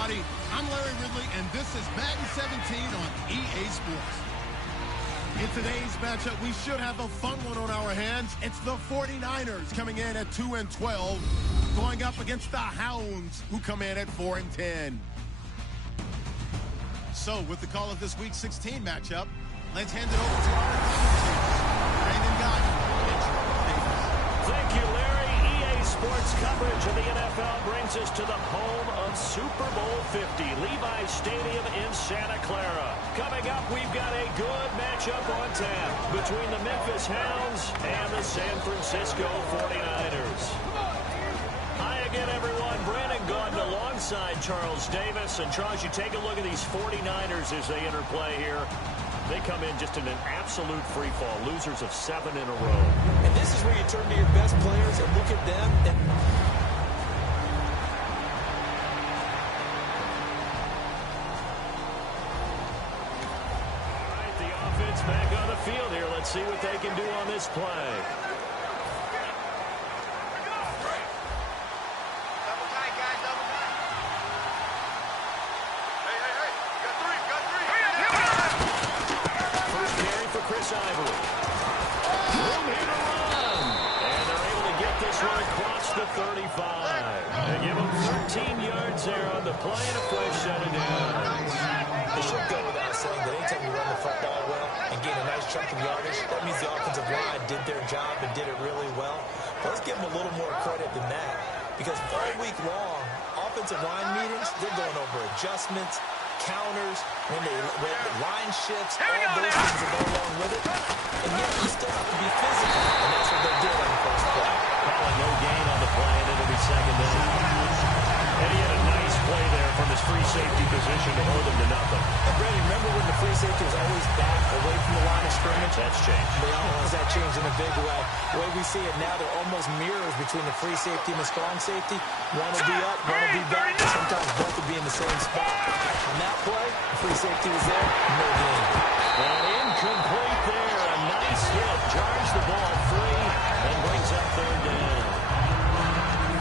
everybody. I'm Larry Ridley, and this is Madden 17 on EA Sports. In today's matchup, we should have a fun one on our hands. It's the 49ers coming in at 2-12, going up against the Hounds, who come in at 4-10. So, with the call of this week's 16 matchup, let's hand it over to our commentators, Brandon Guy and Charles Davis. Thank you, Larry. EA Sports coverage of the NFL brings us to the home of Super Bowl 50, Levi Stadium in Santa Clara. Coming up, we've got a good matchup on tap between the Memphis Hounds and the San Francisco 49ers. Hi again, everyone. Brandon Gaudin alongside Charles Davis. And Charles, you take a look at these 49ers as they interplay here. They come in just in an absolute free fall, losers of 7 in a row. And this is where you turn to your best players and look at them. All right, the offense back on the field here. Let's see what they can do on this play. The 35. They give him 13 yards there on the play and a play shut it down. It should go without saying that anytime you run the football well and gain a nice chunk of yardage, that means the offensive line did their job and did it really well. But let's give them a little more credit than that, because all week long, offensive line meetings, they're going over adjustments, counters, when line shifts, all those things that go along with it. And yet you still have to be physical, and that's what they did on the first play. Calling no gain on the play, and it'll be second down. And he had a nice play there from his free safety position to hold them to nothing. And Brady, remember when the free safety was always back away from the line of scrimmage? That's changed. They almost that changed in a big way. The way we see it now, they're almost mirrors between the free safety and the strong safety. One will be up, one will be back, and sometimes both will be in the same spot. On that play, the free safety was there, no gain. And incomplete there. A nice hit. Jars the ball free and brings up third down.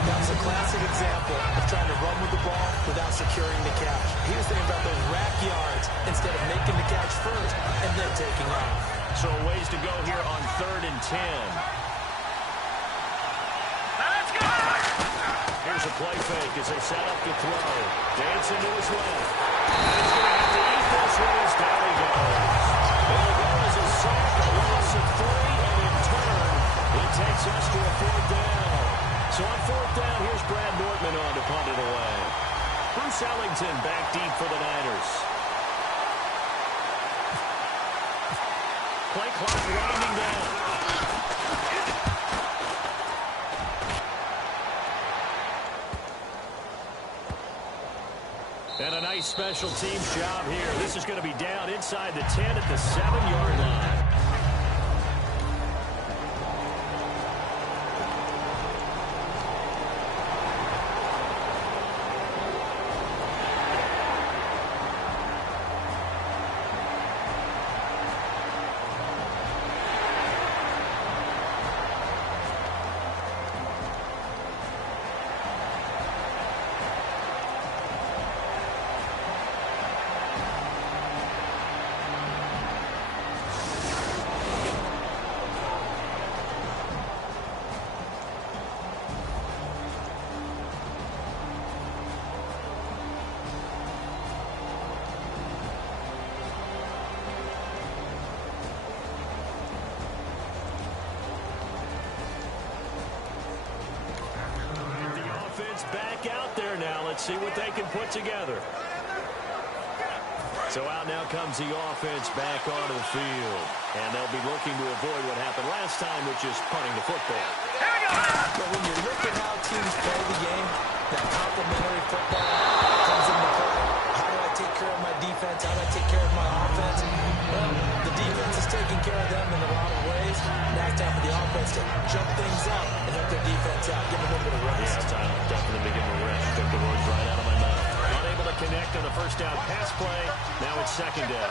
That's a classic example of trying to run with the ball without securing the catch. He was thinking about those rack yards instead of making the catch first and then taking off. So a ways to go here on 3rd and 10. Let's go! Here's a play fake as they set up to throw. Dancing to his left. He's going to have to eat this one as down he goes. It'll go as a sack, a loss of 3, and in turn, it takes us to a 4th down. So on 4th down, here's Brad Nortman on to punt it away. Bruce Ellington back deep for the Niners. Play clock winding down. And a nice special teams job here. This is going to be down inside the 10 at the 7-yard line. Back out there now. Let's see what they can put together. So out now comes the offense back onto the field. And they'll be looking to avoid what happened last time, which is punting the football. But when you look at how teams play the game, that complementary football comes into play. How do I take care of my defense? How do I take care of my offense? Well, the defense is taking care of them in a lot of ways. Now it's time for the offense to jump things up and help their defense out. Give them a little bit of rest. Yeah, it's time definitely give them a rest. Took the words right out of my mouth. Unable to connect on the first down pass play. Now it's second down.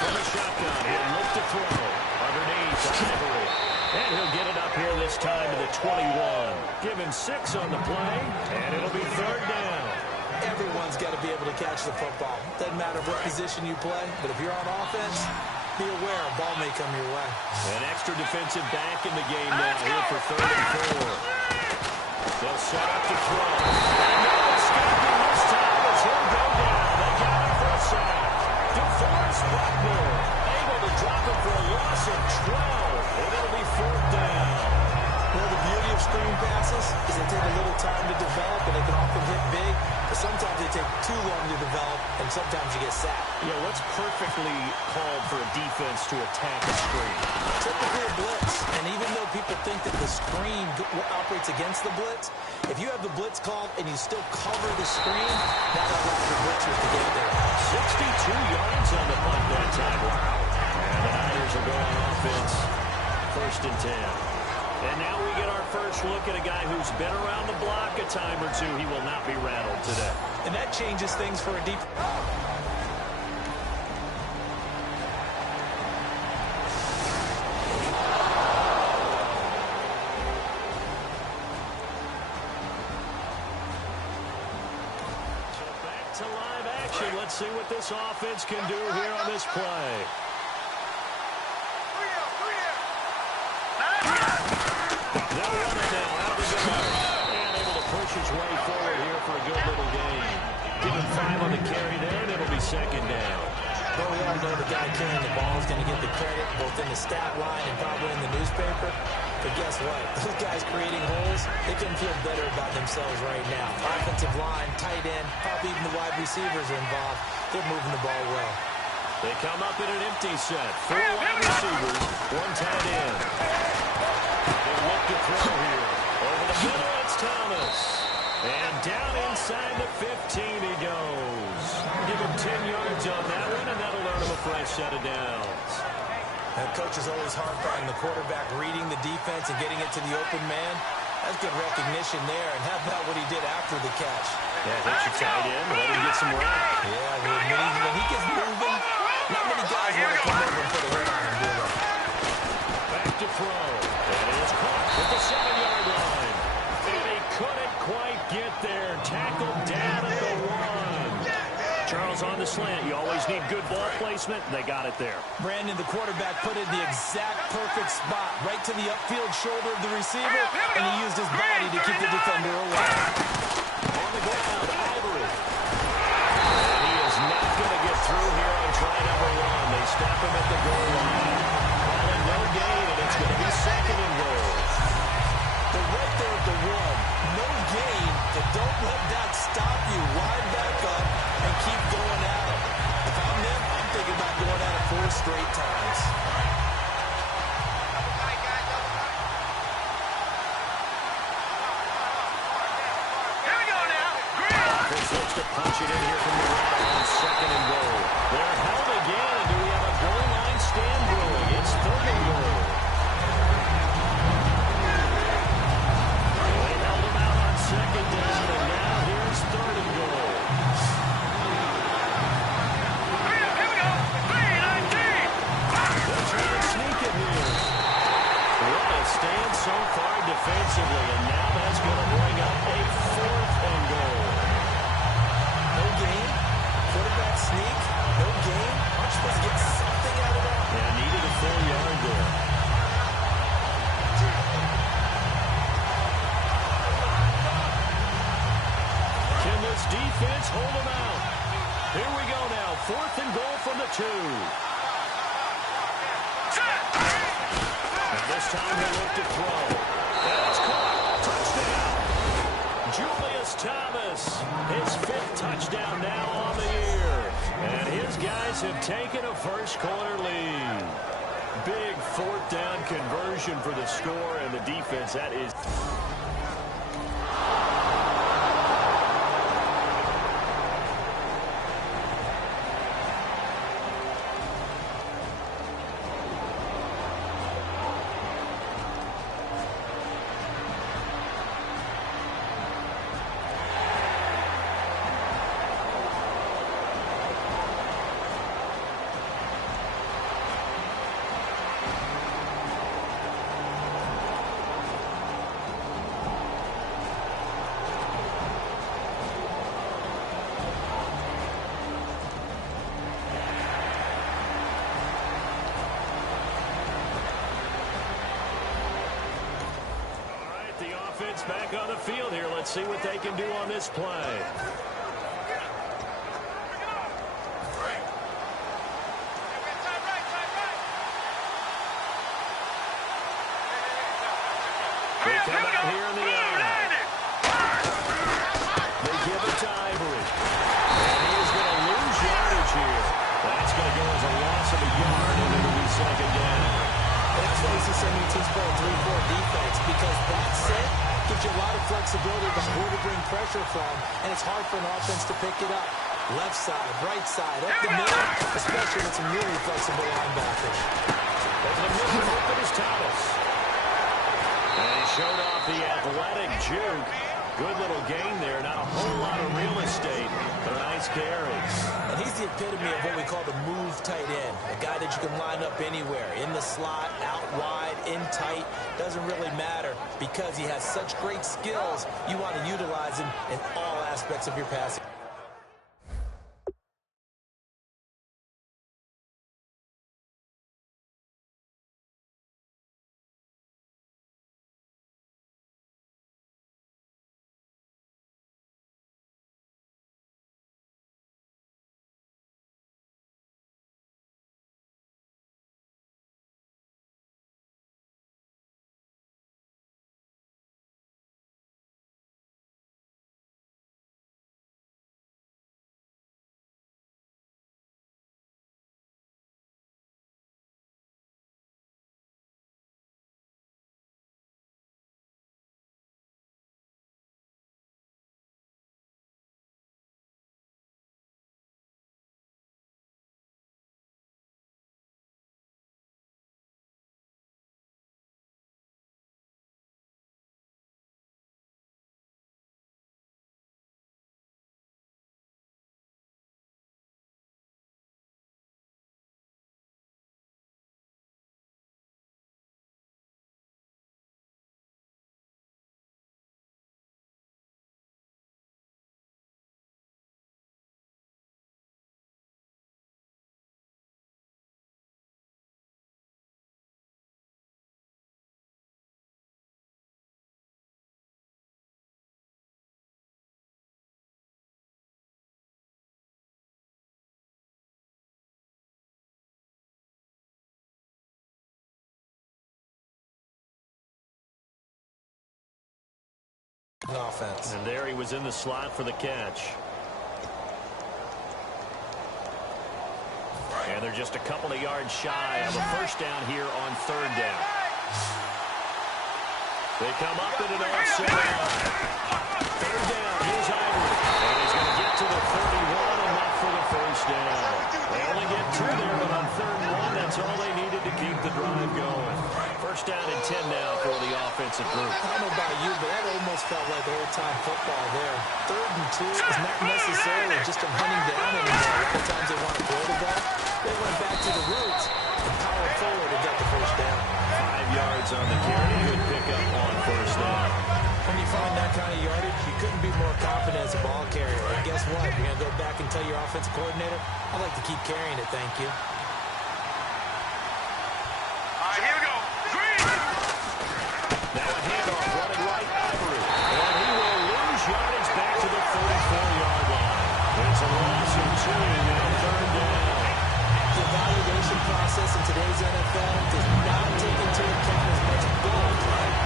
From the shotgun, he'll look to throw. Underneath, Ivory. And he'll get it up here this time to the 21. Give him 6 on the play, and it'll be 3rd down. Everyone's got to be able to catch the football. Doesn't matter what position you play, but if you're on offense, be aware a ball may come your way. An extra defensive back in the game now here for 3rd and 4. They'll set up to throw. And no escaping this time as he'll go down. They got him for a sack. DeForest Buckner able to drop him for a loss of 12. And it'll be 4th down. Well, the beauty of screen passes is they take a little time to develop, and they can often hit big, but sometimes they take too long to develop, and sometimes you get sacked. Yeah, what's perfectly called for a defense to attack a screen? Typically a blitz, and even though people think that the screen operates against the blitz, if you have the blitz called and you still cover the screen, that allows the blitzers to get there. 62 yards on the punt that time. Wow. And the Niners will go on offense. 1st and 10. And now we get our first look at a guy who's been around the block a time or two. He will not be rattled today. And that changes things for a deep... So back to live action. Let's see what this offense can do here on this play. They'll run it now out of the gun. And able to push his way forward here for a good little gain. Give him 5 on the carry there, and it'll be 2nd down. Well, we all know the guy carrying the ball is going to get the credit, both in the stat line and probably in the newspaper. But guess what? Those guys creating holes, they couldn't feel better about themselves right now. Offensive line, tight end, probably even the wide receivers are involved. They're moving the ball well. They come up in an empty set. 4 wide receivers, 1 tight end. They look to throw here. Over the middle, it's Thomas. And down inside the 15 he goes. Give him 10 yards on that one, and that'll earn him a fresh set of downs. That coach is always hard on the quarterback, reading the defense and getting it to the open man. That's good recognition there. And how about what he did after the catch? Yeah, hit your tight end, let him get some run. Yeah, when he gets moving, not many guys want to come over and put a hit on him, do they? Back to throw. And it is caught at the 7-yard line. And he couldn't quite get there. Tackled down at the 1. Charles on the slant. You always need good ball placement. They got it there. Brandon, the quarterback, put it in the exact perfect spot, right to the upfield shoulder of the receiver, and he used his body to keep the defender away. On the ground, Ivory. And he is not going to get through here on try number 1. They stop him at the goal line. Calling no gain, and it's going to be 2nd and goal. They're right there at the 1. No gain, but don't let that stop you. Line back up and keep going at it. If I'm them, I'm thinking about going at it 4 straight times. Here we go now. Offense looks to punch it in here from the right on 2nd and goal. They're held again. Do we have a goal line stand brewing? It's 3rd and goal. They held him out on 2nd down, and now here's 3rd and goal. Here we go. 3-19. They're trying to sneak it here. What a stand so far defensively, and now that's going to bring up a 4th and goal. No gain. Quarterback sneak. No gain. Aren't you supposed to get something out of that? Yeah, needed a full yard there. Can this defense hold them out? Here we go now. 4th and goal from the 2. And this time he'll look to throw. And it's caught. Touchdown. Julius Thomas. His 5th touchdown now on the year. And his guys have taken a first-quarter lead. Big 4th down conversion for the score and the defense. That is... offense back on the field here. Let's see what they can do on this play. They come out here in the eye. They give it to Ivory. And he is going to lose yardage here. That's going to go as a loss of a yard, and it'll be second down. That's why you see so many teams play 3-4 defense, because that set gives you a lot of flexibility about who to bring pressure from, and it's hard for an offense to pick it up. Left side, right side, up the middle, especially with some really flexible linebackers. Over the middle, open is Thomas. And he showed off the athletic juke. Good little gain there. Not a whole lot of real estate, but a nice carry. And he's the epitome of what we call the move tight end. A guy that you can line up anywhere. In the slot, out wide, in tight. Doesn't really matter because he has such great skills. You want to utilize him in all aspects of your passing. Offense. And there he was in the slot for the catch. And they're just a couple of yards shy of a first down here on third down. They come up in an offset line. Third down, here's Ivory. And he's going to get to the 31, enough for the first down. They only get two there, but on third and one, that's all they needed to keep the drive going. First down and 10 now for the offensive group. I don't know about you, but that almost felt like old-time football there. Third and two is not necessarily just a hunting down anymore. A lot of times they want to throw the ball. They went back to the roots and powered forward and got the first down. 5 yards on the carry. Good pickup on first down. When you find that kind of yardage, you couldn't be more confident as a ball carrier. And guess what? You're going to go back and tell your offensive coordinator, I'd like to keep carrying it, thank you. Here we go. Now a handoff, running right, Ivory. And he will lose yardage back to the 44-yard line. It's a loss of 2 on third down. The evaluation process in today's NFL does not take into account as much bulk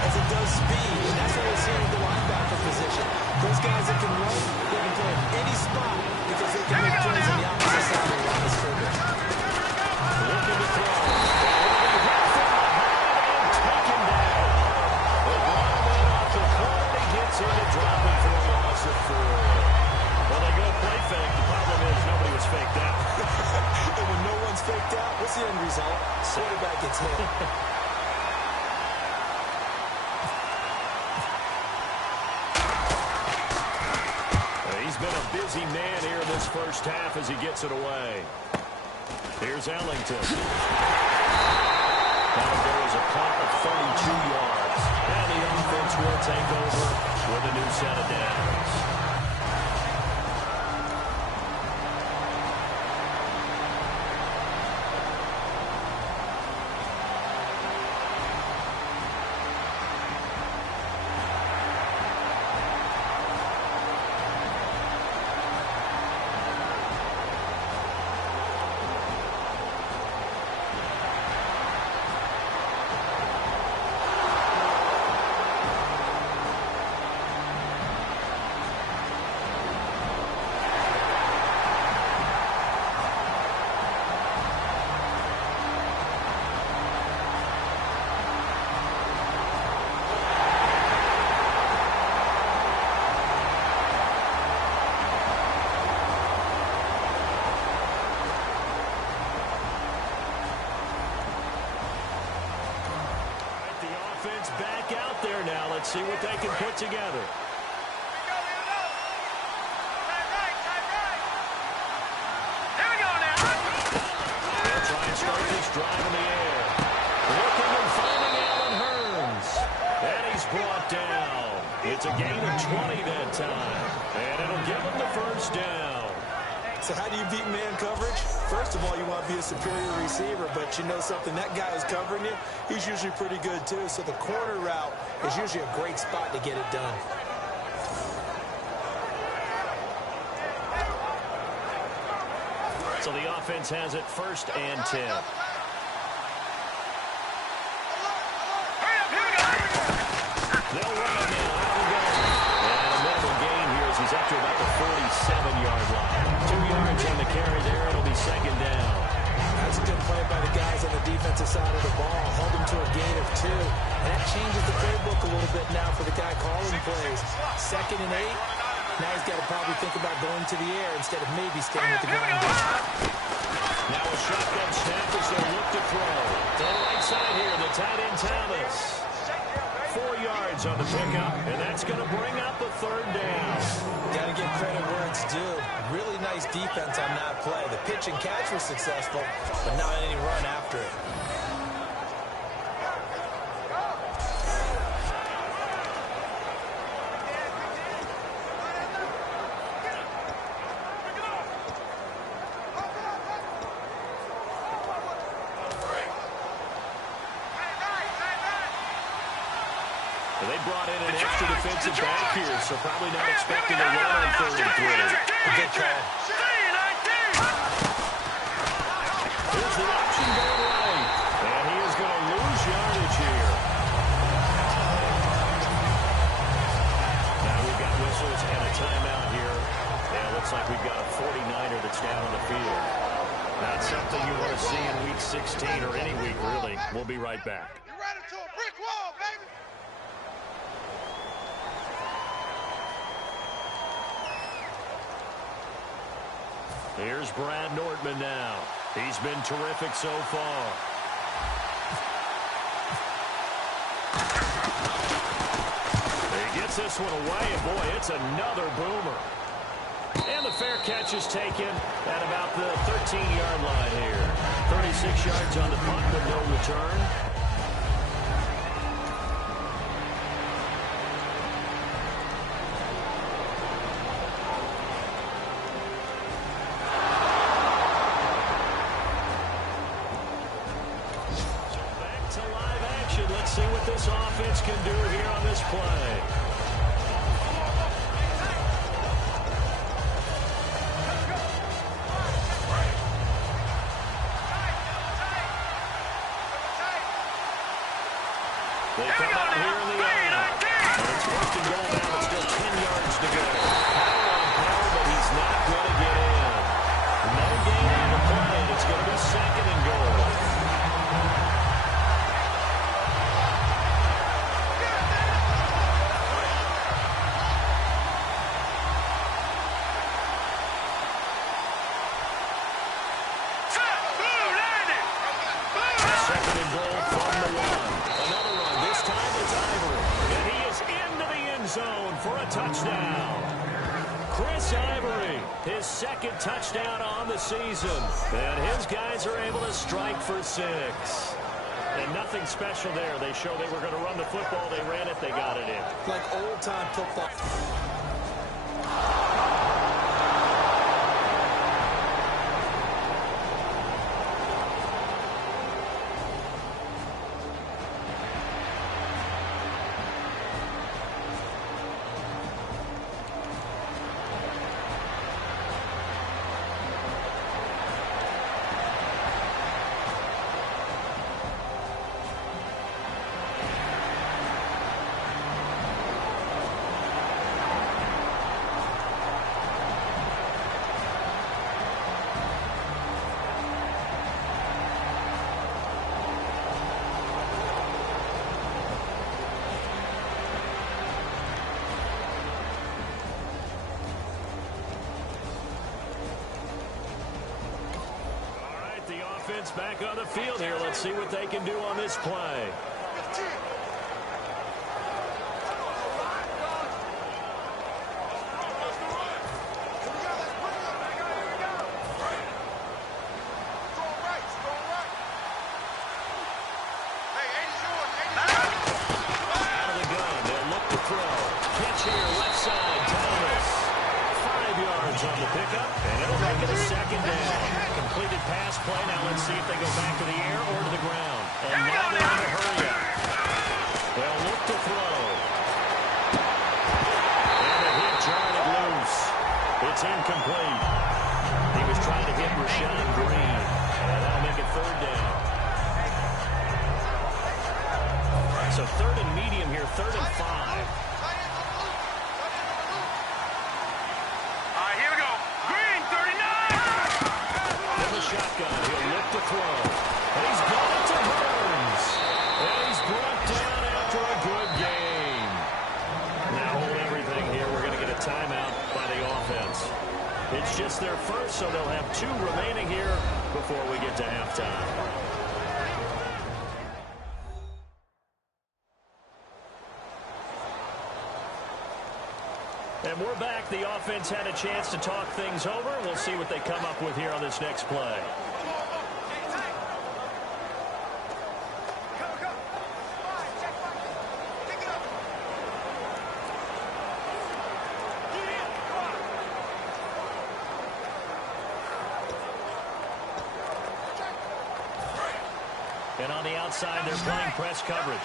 as it does speed. And that's what we're seeing with the linebacker position. Those guys that can run, they can play in any spot because they can make plays on the opposite side of the line of scrimmage. Looking to throw. Well, they go play fake. The problem is nobody was faked out. And when no one's faked out, what's the end result? Quarterback gets hit. He's been a busy man here in this first half as he gets it away. Here's Ellington. That'll go as a punt of 32 yards. And the offense will take over with a new set of downs. It's back out there now. Let's see what they can put together. They'll try and start this drive in the air. Looking and finding Allen Hurns. And he's brought down. It's a gain of 20 that time. And it'll give him the first down. So how do you beat man coverage? First of all, you want to be a superior receiver, but you know something, that guy who's covering you, he's usually pretty good too. So the corner route is usually a great spot to get it done. So the offense has it 1st and 10. They'll run it now. Out we go. And a minimal gain here as he's up to about the 47-yard line. 2 yards on the carry there. It'll be 2nd down. That's a good play by the guys on the defensive side of the ball. Hold them to a gain of 2. And that changes the playbook a little bit now for the guy calling plays. 2nd and 8. Now he's got to probably think about going to the air instead of maybe staying with the ground. Now a shotgun snap as they look to throw. To the right side here, the tight end Thomas. 4 yards on the pickup, and that's going to bring up a 3rd down. Got to give credit where it's due. Really nice defense on that play. The pitch and catch was successful, but not any run after it. They brought in an extra defensive back here, so probably not expecting a run on 3rd and 3. A good try. Here's the option going right, and he is going to lose yardage here. Now we've got whistles and a timeout here. And it looks like we've got a 49er that's down on the field. Not something you want to see in Week 16 or any week, really. We'll be right back. You ran into a brick wall, baby. Here's Brad Nordman now. He's been terrific so far. He gets this one away, and boy, it's another boomer. And the fair catch is taken at about the 13-yard line here. 36 yards on the punt, but no return. Let's see what this offense can do here on this play. They come out here in the air. And it's 1st and goal now. It's still 10 yards to go. Power on power, but he's not going to get in. No gain on the play, and it's going to be 2nd and goal. Zone for a touchdown. Chris Ivory, his 2nd touchdown on the season. And his guys are able to strike for 6. And nothing special there. They showed they were going to run the football. They ran it. They got it in. Like old-time football. Back on the field here. Let's see what they can do on this play. play. Now let's see if they go back to the air or to the ground. And now they're in a hurry up. They'll look to throw. And a hit jarred it loose. It's incomplete. He was trying to hit Rashawn Green. And that'll make it third down. So third and medium here, 3rd and 5. Here we go. Green, 39. In the shotgun, he'll look to throw. And he's got it to Burns. And he's brought down after a good game. Now hold everything here. We're going to get a timeout by the offense. It's just their first, so they'll have 2 remaining here before we get to halftime. And we're back. The offense had a chance to talk things over. We'll see what they come up with here on this next play. And on the outside, they're playing press coverage.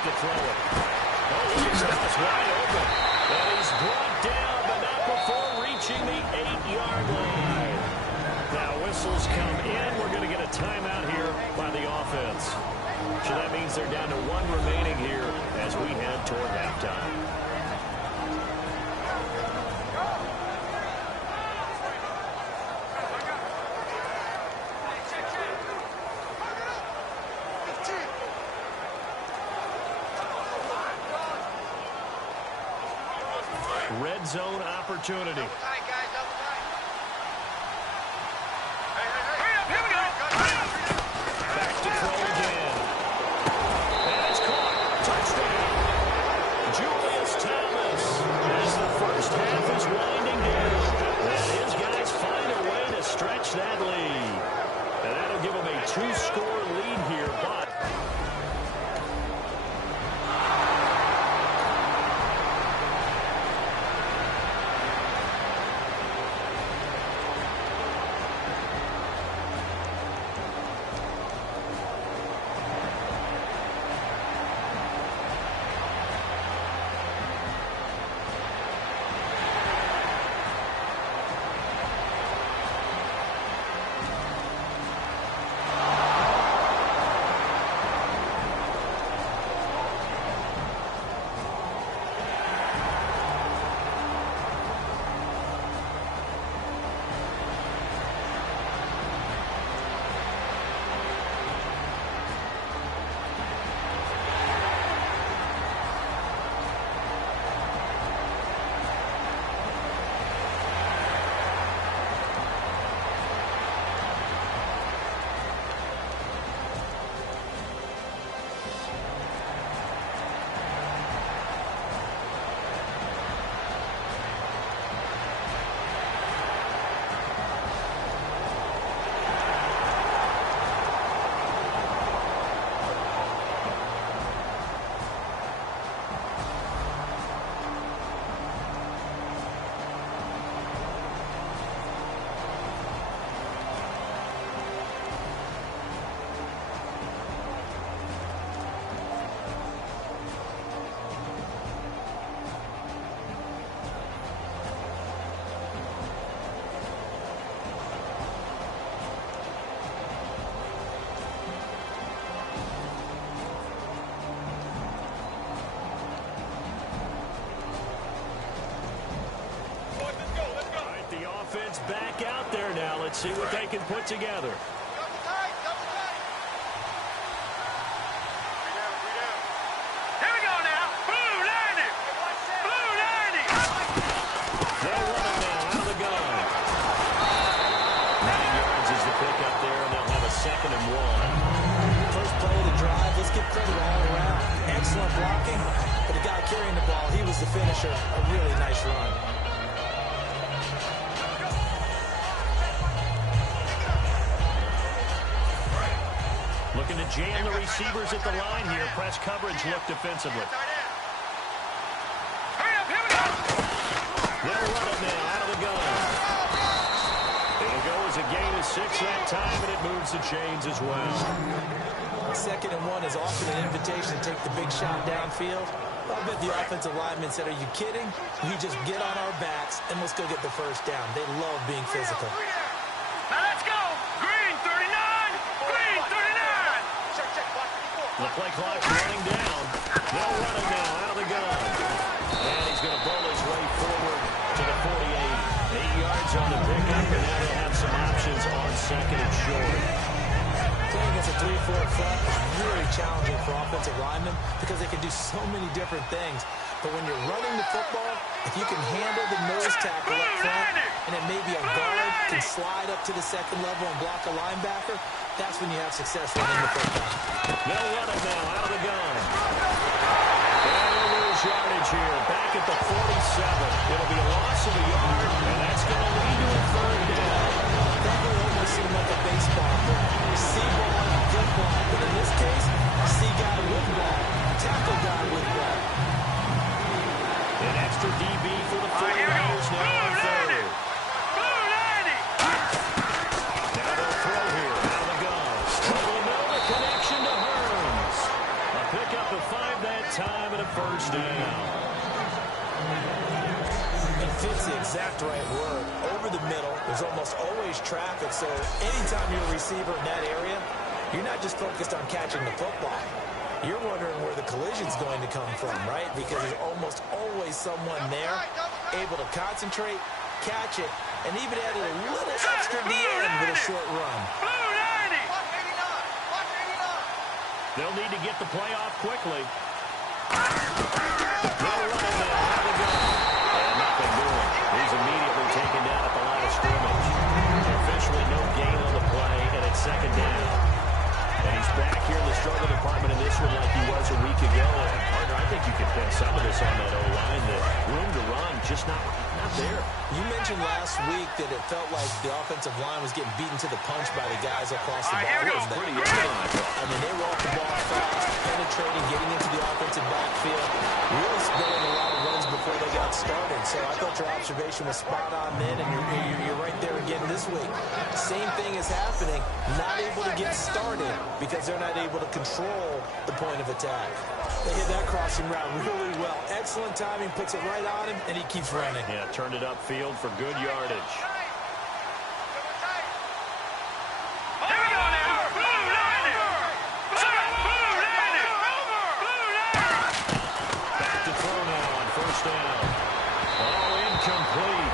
To throw it. Oh, he's wide open. And he's brought down, but not before reaching the 8-yard line. Now whistles come in. We're going to get a timeout here by the offense. So that means they're down to 1 remaining here as we head toward halftime. Red zone opportunity. Tight, guys, double tight. Back to throw again. And it's caught. Touchdown. Julius Thomas. As the first half is winding down, and his guys find a way to stretch that lead. And that'll give them a 2-score lead here, but offense back out there now. Let's see what they can put together. Double tight, double tight. Three down. Here we go now. Blue 90. Blue 90. They'll run it now out of the gun. 9 yards is the pickup there, and they'll have a 2nd and 1. First play of the drive. Let's give credit all around. Excellent blocking. But the guy carrying the ball, he was the finisher. A really nice run. Looking to jam the receivers at the line here. Press coverage look defensively. is a gain of 6 that time, and it moves the chains as well. 2nd and 1 is often an invitation to take the big shot downfield. I bet the offensive lineman said, are you kidding? We just get on our backs and let's go get the first down. They love being physical. Now let's go. Green 39. Green 39. The play clock's running down. They'll run him now out of the gun. And he's going to bowl his way forward to the 48. 8 yards on the pickup, and now they have some options on 2nd and short. Playing against a 3-4 front is really challenging for offensive linemen because they can do so many different things. But when you're running the football, if you can handle the nose tackle up front, and then maybe a guard can slide up to the 2nd level and block a linebacker, that's when you have success running the football. They'll run it now out of the gun. And they'll lose yardage here. Back at the 47. It'll be a loss of a yard, and that's going to lead to a 3rd down. That will almost seem like a baseball play. See ball, good ball. But in this case, see guy with ball, tackle guy with ball. An extra DB for the 49ers now on 3rd. Now they'll throw here out of the gun. Over the middle, the connection to Hearns. A pickup of 5 that time and a 1st down. And fits the exact right word. Over the middle, there's almost always traffic, so anytime you're a receiver in that area, you're not just focused on catching the football. You're wondering where the collision's going to come from, right? Because there's almost always someone there able to concentrate, catch it, and even add a little extra at the end with a short run. They'll need to get the play off quickly. They'll run it now out of the gun. And nothing doing. He's immediately taken down at the line of scrimmage. Officially no gain on the play, and it's 2nd down. And he's back here in the struggle department in this one like he was a week ago. And, partner, I think you can pin some of this on that O-line. The room to run just not there. You mentioned last week that it felt like the offensive line was getting beaten to the punch by the guys across the ball. It was pretty evident. I mean, they walked the ball fast, penetrating, getting into the offensive backfield, really spilling a lot of runs before they got started. So I thought your observation was spot on then, and you're right there again this week. Same thing is happening, not able to get started because they're not able to control the point of attack. They hit that crossing route really well. Excellent timing, puts it right on him, and he keeps running. Yeah, turned it upfield for good yardage. Here we go now. Blue line. Back to throw now on 1st down. Oh, incomplete.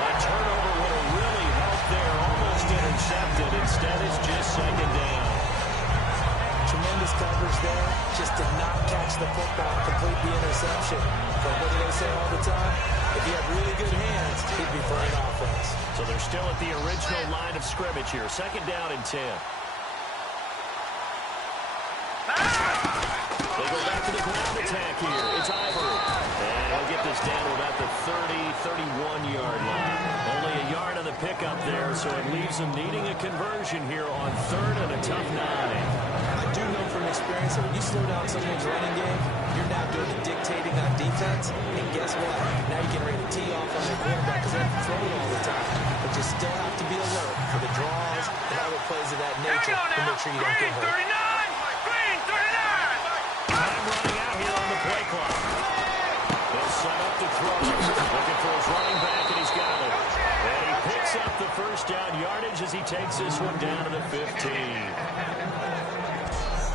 A turnover would have really helped there. Almost intercepted. Instead, it's just 2nd down. Tremendous coverage there. Just did not catch the football, complete the interception. But what do they say all the time? If he had really good hands, he'd be playing offense. So they're still at the original line of scrimmage here. 2nd down and 10. They go back to the ground attack here. It's Ivory. And he'll get this down to about the 31-yard line. Only a yard on the pickup there, so it leaves them needing a conversion here on 3rd and a tough 9. I do know from experience that when you slow down someone's running game, you're not doing the dictating on defense. And guess what? Now you get ready to tee off on their quarterback because they have to throw it all the time. But you still have to be alert for the draws and other plays of that nature to make sure you don't get hurt. Green 39. Time running out here on the play clock. They'll set up to throw. Looking for his running back, and he's got it. And he picks up the 1st down yardage as he takes this one down to the 15.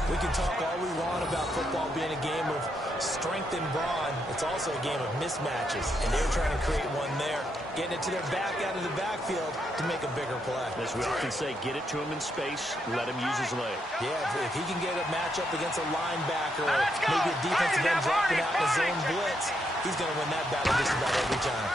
We can talk all we want about football being a game of strength and brawn. It's also a game of mismatches, and they're trying to create one there, getting it to their back out of the backfield to make a bigger play. As we often say, get it to him in space, let him use his leg. Yeah, if he can get a matchup against a linebacker or maybe a defensive end dropping out in a zone blitz, he's going to win that battle just about every time.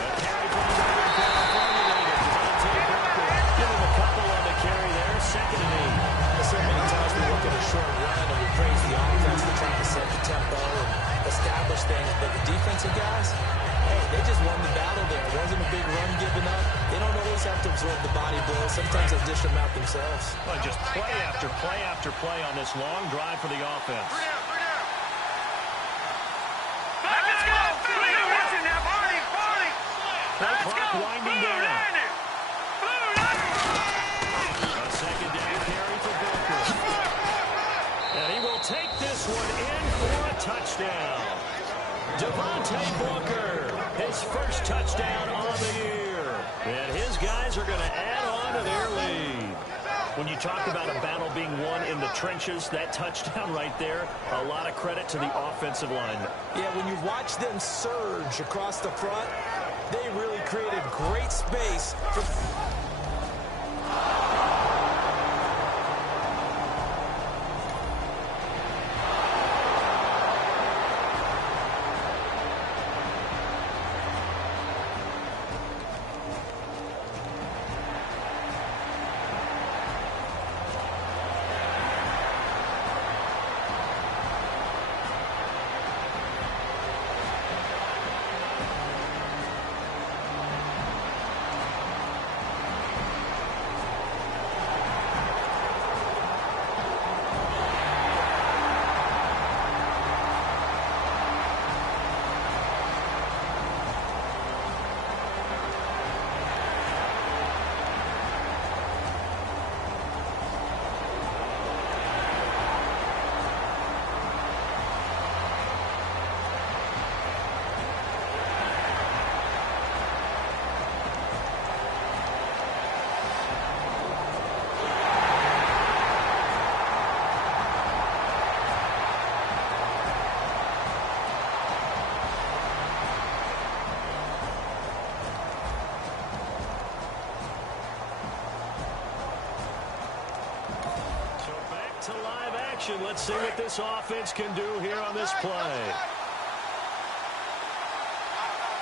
A carry from the Northern California native, Devontae Parker. Give him a couple on the carry there, 2nd and 8. So many times we look at a short run and we praise the offense for trying to set the tempo and establish things, but the defensive guys, hey, they just won the battle there. It wasn't a big run given up. They don't always have to absorb the body blows. Sometimes they dish them out themselves. Well, just play after play after play on this long drive for the offense. Let's go. Watching now, Barney. That clock winding down. Blue line. touchdown. Devontae Booker, his first touchdown on the year. And his guys are going to add on to their lead. When you talk about a battle being won in the trenches, that touchdown right there, a lot of credit to the offensive line. Yeah, when you watch them surge across the front, they really created great space for... To live action. Let's see what this offense can do here on this play.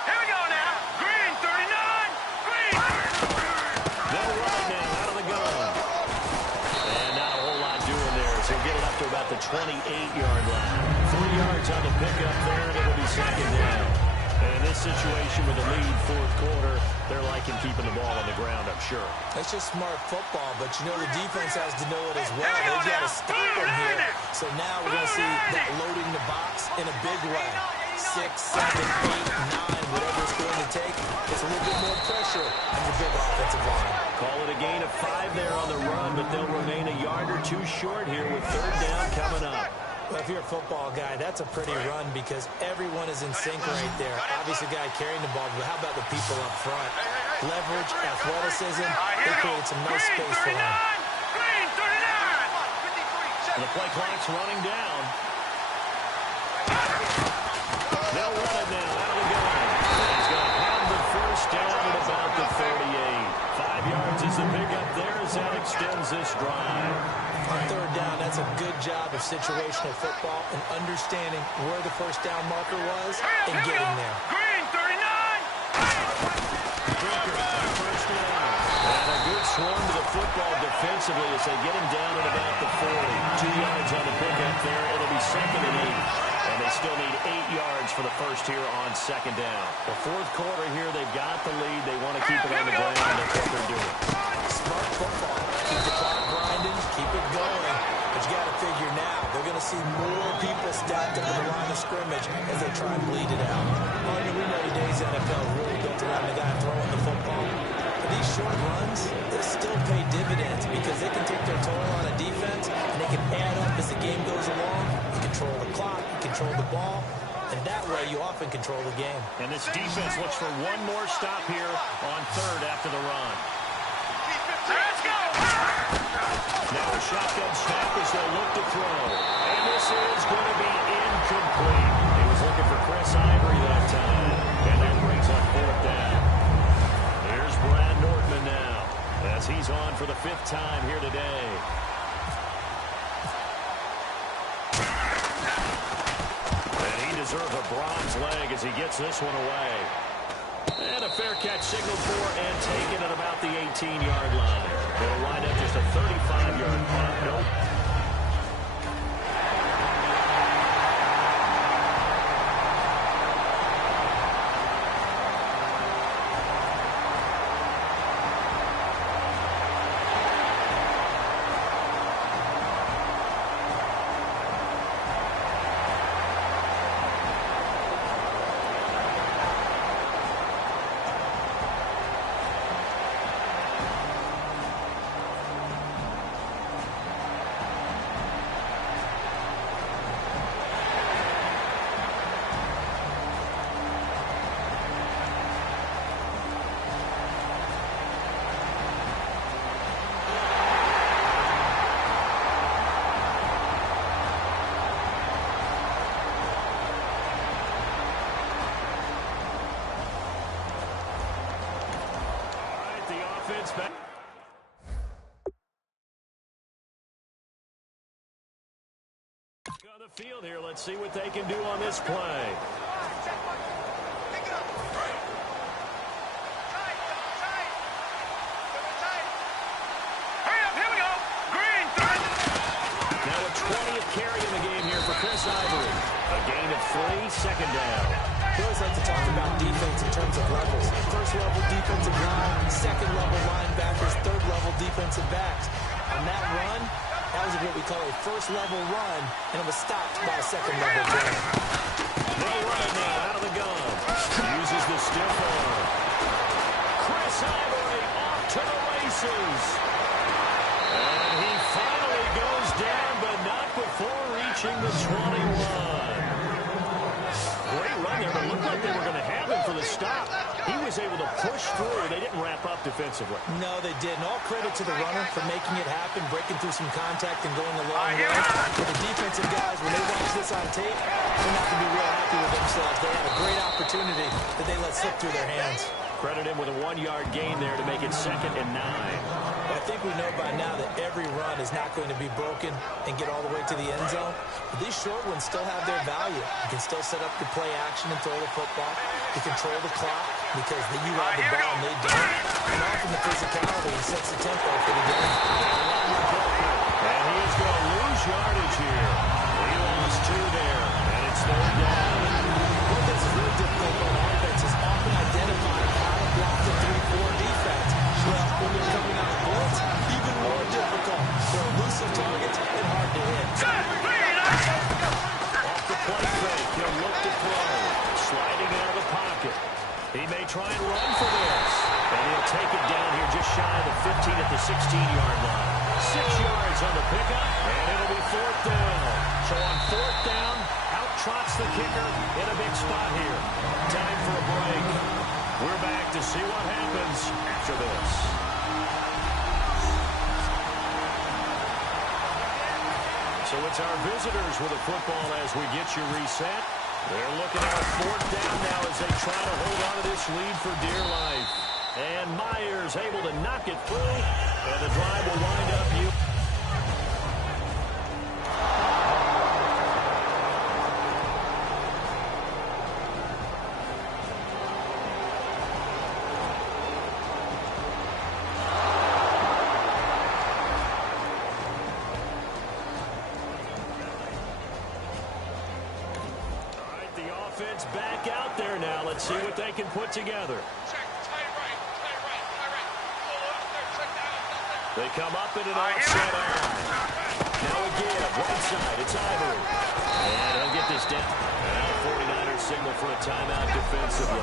Here we go now. Green, 39. Green. They'll run it now out of the gun. And not a whole lot doing there as he'll get it up to about the 28-yard line. 3 yards on the pickup there, and it'll be second down. And in this situation with a lead fourth quarter, they're liking keeping the ball on the ground, I'm sure. That's just smart football, but you know the defense has to know it as well. They've got to stop them here. So now we're going to see that loading the box in a big way. 6, 7, 8, 9, whatever it's going to take. It's a little bit more pressure on your big offensive line. Call it a gain of 5 there on the run, but they'll remain a yard or two short here with third down coming up. Well, if you're a football guy, that's a pretty run because everyone is in sync right there. Obviously, the guy carrying the ball, but how about the people up front? Leverage, athleticism, they create some nice space for him. Green, 39. And the play clock's running down. They'll run it now out of the gun. He's going to have the first down at about the 38. 5 yards is the pickup there as that extends this drive. On third down, that's a good job of situational football and understanding where the first down marker was and getting there. Green, 39. Booker, first down. And a good swarm to the football defensively as they get him down at about the 40. 2 yards on the pickup there. It'll be second and 8. And they still need 8 yards for the first here on second down. The fourth quarter here, they've got the lead. They want to keep it on the ground. That's what they're doing. Smart football. Keep the clock grinding, keep it going. But you got to figure now, they're going to see more people stacked up at the line of scrimmage as they try and bleed it out. Well, I mean, we know today's NFL is really built around the guy throwing the football. But these short runs, they still pay dividends because they can take their toll on a defense and they can add up as the game goes along. You control the clock, you control the ball, and that way you often control the game. And this defense looks for one more stop here on third after the run. Let's go. Now a shotgun snap as they look to throw. And this is going to be incomplete. He was looking for Chris Ivory that time. And that brings up fourth down. Here's Brad Nortman now as he's on for the 5th time here today. And he deserves a bronze leg as he gets this one away. And a fair catch signaled for and taken at about the 18-yard line. They'll wind up just a 35-yard punt. Nope. the field here. Let's see what they can do on this play. Now a 20th carry in the game here for Chris Ivory. A gain of 3, second down. We always like to talk about defense in terms of levels. First-level defensive line, second-level linebackers, third-level defensive backs. On that run, that was what we call a first-level run, and it was stopped by a second-level run. They'll run it now out of the gun. Uses the stiff arm. Chris Ivory off to the races. And he finally goes down, but not before reaching the 21. Great run there, but it looked like they were going to have him for the stop. He was able to push through. They didn't wrap up defensively. No, they didn't. All credit to the runner for making it happen, breaking through some contact and going a long way. For the defensive guys, when they watch this on tape, they're not going to be real happy with themselves. They had a great opportunity that they let slip through their hands. Credit him with a 1-yard gain there to make it 2nd and 9. I think we know by now that every run is not going to be broken and get all the way to the end zone. But these short ones still have their value. You can still set up your play action and throw the football. You control the clock because then you have the ball and they don't. And often the physicality sets the tempo for the game. And he is going to lose yardage here. He lost 2 there, and it's 3rd down. What makes it really difficult for an offense is often identifying how to block the 3-4 defense. Well, when they're coming out of blitz, even more difficult. For elusive targets and hard to hit. Off the play fake, he'll look to throw. Sliding out of the pocket. He may try and run for this. And he'll take it down here just shy of the 15 at the 16-yard line. 6 yards on the pickup, and it'll be 4th down. So on 4th down, out trots the kicker in a big spot here. Time for a break. We're back to see what happens after this. So it's our visitors with the football as we get you reset. They're looking at a 4th down now as they try to hold on to this lead for dear life. And Myers able to knock it through, and the drive will wind up you. Back out there now. Let's see what they can put together. They come up in an offset eye. Now again, right side, it's Ivory. And he'll get this down. And the 49ers signal for a timeout defensively.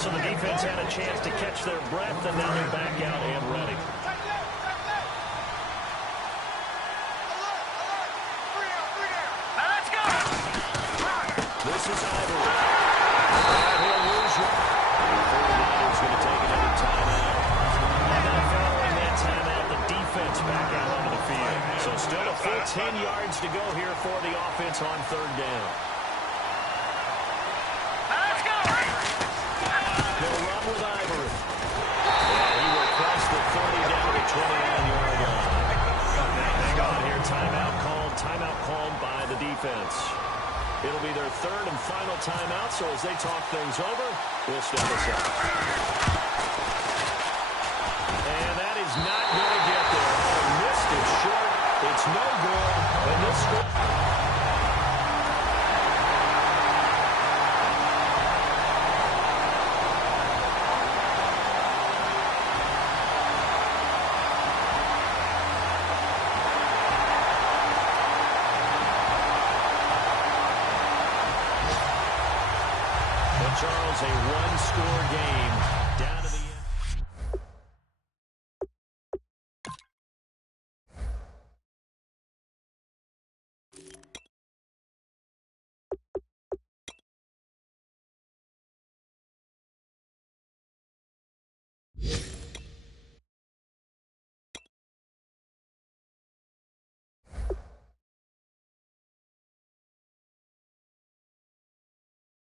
So the defense had a chance to catch their breath, and now they're back out and ready. This is Ivory. And he'll lose you. The 49ers going to take another timeout. And now following that timeout, the defense back out onto the field. So still a full 10 yards to go here for the offense on 3rd down. Let's go! They'll run with Ivory. And he will cross the 30 down to the 29-yard line. Hang on here. Timeout called by the defense. It'll be their 3rd and final timeout, so as they talk things over, we'll step aside. And that is not going to get there. Oh, missed it short. It's no good. And this score... Charles, a one-score game